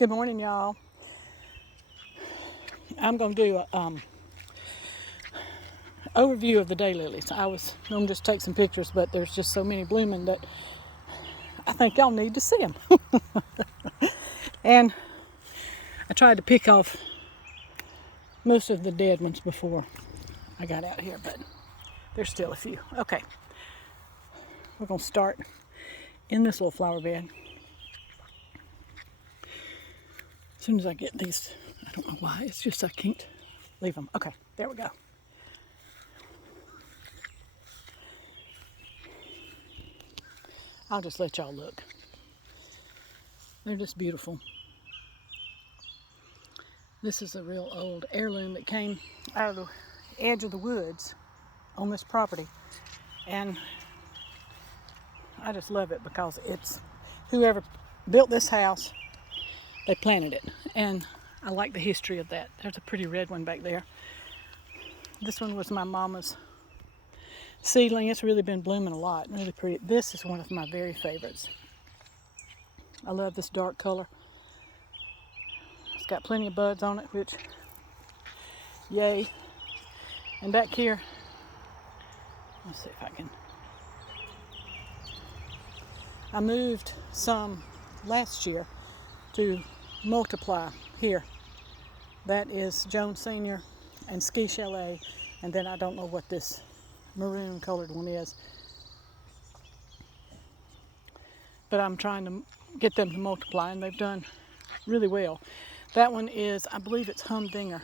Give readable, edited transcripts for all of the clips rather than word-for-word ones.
Good morning, y'all. I'm going to do an overview of the daylilies. I was going to just take some pictures, but there's just so many blooming that I think y'all need to see them. And I tried to pick off most of the dead ones before I got out here, but there's still a few. Okay, we're going to start in this little flower bed. As soon as I get these, I don't know why, it's just I can't leave them. Okay, there we go. I'll just let y'all look. They're just beautiful. This is a real old heirloom that came out of the edge of the woods on this property. And I just love it because it's whoever built this house, they planted it. And I like the history of that. There's a pretty red one back there. This one was my mama's seedling. It's really been blooming a lot. Really pretty. This is one of my very favorites. I love this dark color. It's got plenty of buds on it, which, yay. And back here, let's see if I can. I moved some last year to multiply here. That is Jones Senior and Ski Chalet, and then I don't know what this maroon colored one is. But I'm trying to get them to multiply, and they've done really well. That one is, I believe it's humdinger,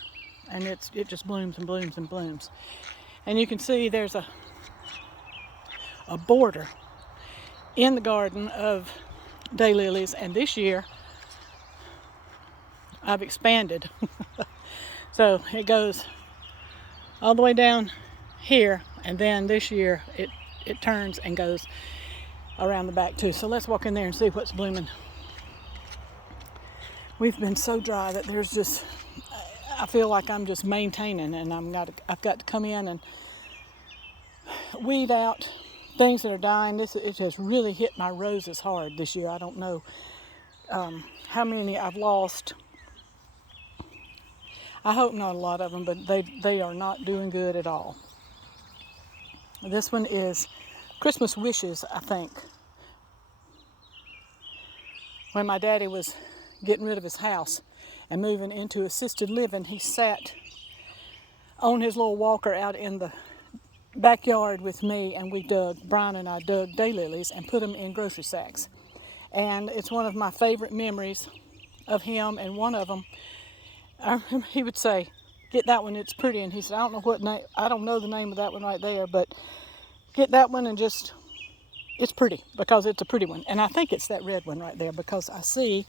and it just blooms and blooms and blooms. And you can see there's a border in the garden of daylilies, and this year I've expanded. So it goes all the way down here, and then this year it turns and goes around the back too. So let's walk in there and see what's blooming. We've been so dry that there's just, I feel like I'm just maintaining, and I've got to come in and weed out things that are dying. It has really hit my roses hard this year. I don't know how many I've lost. I hope not a lot of them, but they are not doing good at all. This one is Christmas Wishes, I think. When my daddy was getting rid of his house and moving into assisted living, he sat on his little walker out in the backyard with me, and Brian and I dug daylilies and put them in grocery sacks. And it's one of my favorite memories of him, and one of them, he would say, "Get that one, it's pretty." And he said, I don't know the name of that one right there, but get that one and just, it's pretty because it's a pretty one. And I think it's that red one right there, because I see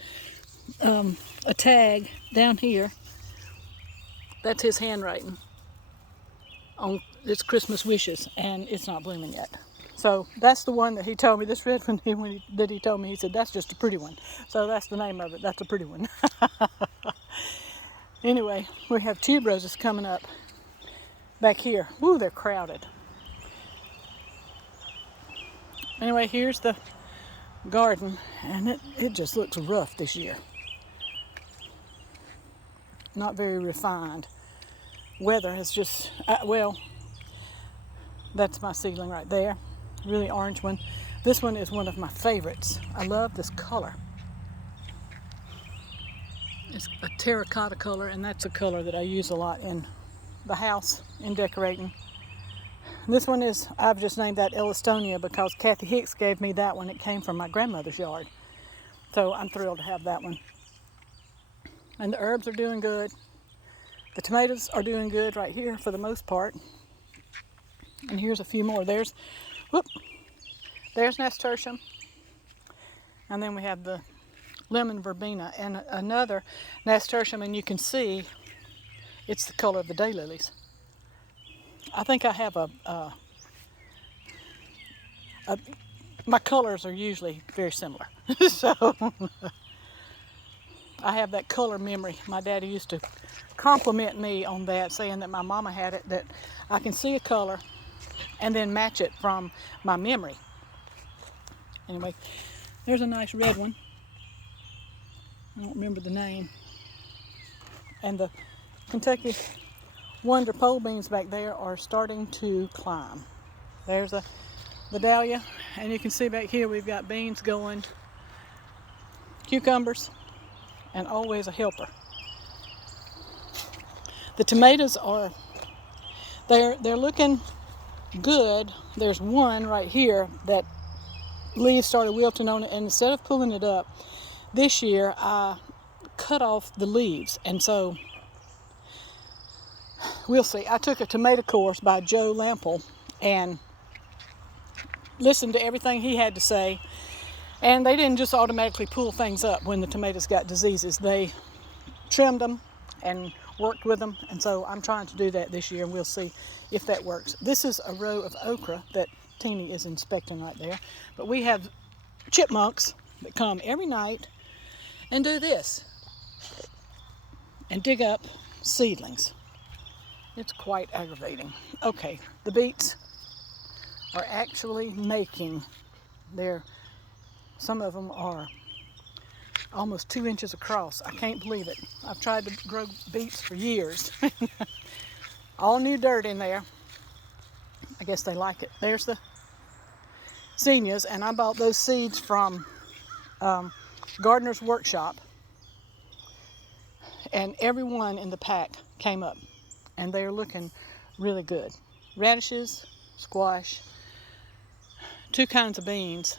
a tag down here. That's his handwriting on this Christmas Wishes, and it's not blooming yet. So that's the one that he told me, this red one that he told me, he said, that's just a pretty one. So that's the name of it, that's a pretty one. Anyway, we have tuberoses coming up back here. Woo, they're crowded. Anyway, here's the garden, and it just looks rough this year. Not very refined. Weather has just, that's my seedling right there. Really orange one. This one is one of my favorites. I love this color. It's a terracotta color, and that's a color that I use a lot in the house in decorating. This one is, I've just named that Ellistonia because Kathy Hicks gave me that one. It came from my grandmother's yard. So I'm thrilled to have that one. And the herbs are doing good. The tomatoes are doing good right here for the most part. And here's a few more. There's nasturtium. And then we have the lemon verbena and another nasturtium, and you can see it's the color of the daylilies. I think I have my colors are usually very similar. So I have that color memory. My daddy used to compliment me on that, saying that my mama had it, that I can see a color and then match it from my memory. Anyway, there's a nice red one. I don't remember the name. And the Kentucky Wonder pole beans back there are starting to climb. There's the dahlia, and you can see back here we've got beans going, cucumbers, and always a helper. The tomatoes are, they're looking good. There's one right here that leaves started wilting on it, and instead of pulling it up this year, I cut off the leaves, and so we'll see. I took a tomato course by Joe Lample and listened to everything he had to say, and they didn't just automatically pull things up when the tomatoes got diseases. They trimmed them and worked with them, and so I'm trying to do that this year, and we'll see if that works. This is a row of okra that Teeny is inspecting right there, but we have chipmunks that come every night and do this and dig up seedlings. It's quite aggravating. Okay, the beets are actually making some of them are almost 2 inches across. I can't believe it. I've tried to grow beets for years. All new dirt in there. I guess they like it. There's the zinnias, and I bought those seeds from Gardener's Workshop, and every one in the pack came up, and they're looking really good. Radishes, squash, 2 kinds of beans,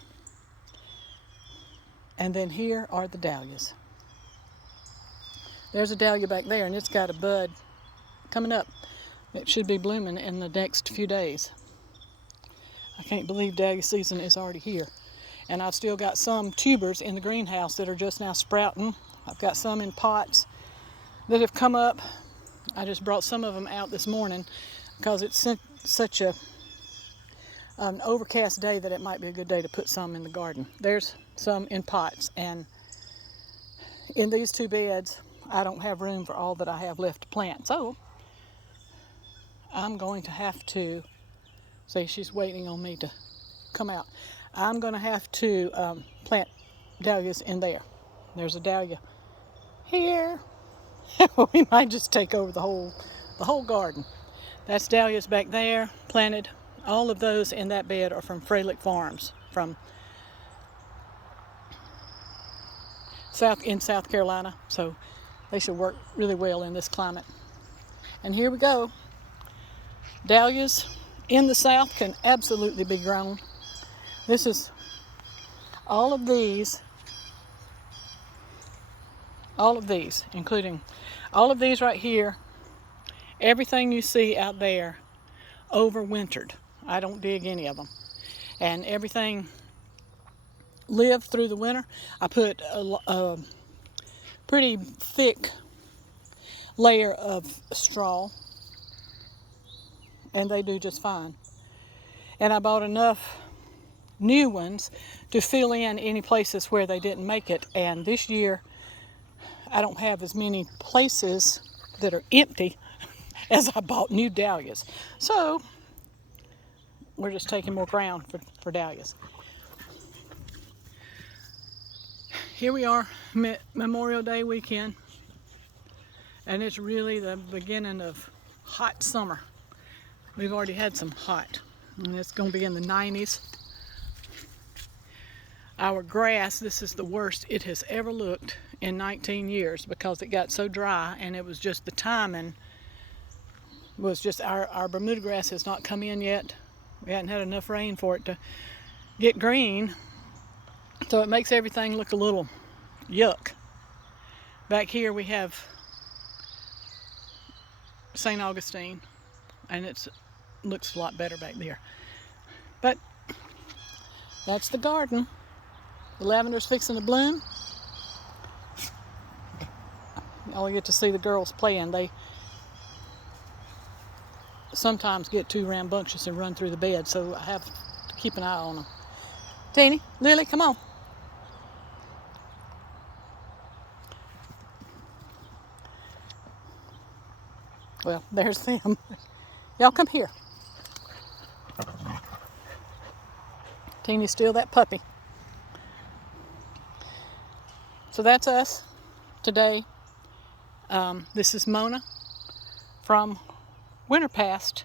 and then here are the dahlias. There's a dahlia back there, and it's got a bud coming up. It should be blooming in the next few days. I can't believe dahlia season is already here. And I've still got some tubers in the greenhouse that are just now sprouting. I've got some in pots that have come up. I just brought some of them out this morning because it's such an overcast day that it might be a good day to put some in the garden. There's some in pots, and in these 2 beds I don't have room for all that I have left to plant, so I'm going to have to see, she's waiting on me to come out. I'm going to have to plant dahlias in there. There's a dahlia here. We might just take over the whole garden. That's dahlias back there, planted. All of those in that bed are from Freilich Farms, from South Carolina, so they should work really well in this climate. And here we go. Dahlias in the South can absolutely be grown. This is all of these, including all of these right here. Everything you see out there overwintered. I don't dig any of them, and everything lived through the winter. I put a pretty thick layer of straw, and they do just fine. And I bought enough new ones to fill in any places where they didn't make it, and this year I don't have as many places that are empty as I bought new dahlias. So we're just taking more ground for dahlias. Here we are, Memorial Day weekend, and it's really the beginning of hot summer. We've already had some hot, and it's going to be in the 90s. Our grass, this is the worst it has ever looked in 19 years because it got so dry, and it was just the timing was just our Bermuda grass has not come in yet. We hadn't had enough rain for it to get green, so it makes everything look a little yuck. Back here we have St. Augustine, and it looks a lot better back there. But that's the garden. The lavender's fixing to bloom. Y'all get to see the girls playing. They sometimes get too rambunctious and run through the bed, so I have to keep an eye on them. Teeny, Lily, come on. Well, there's them. Y'all come here. Teeny's still that puppy. So that's us. today. This is Mona from Winterpast.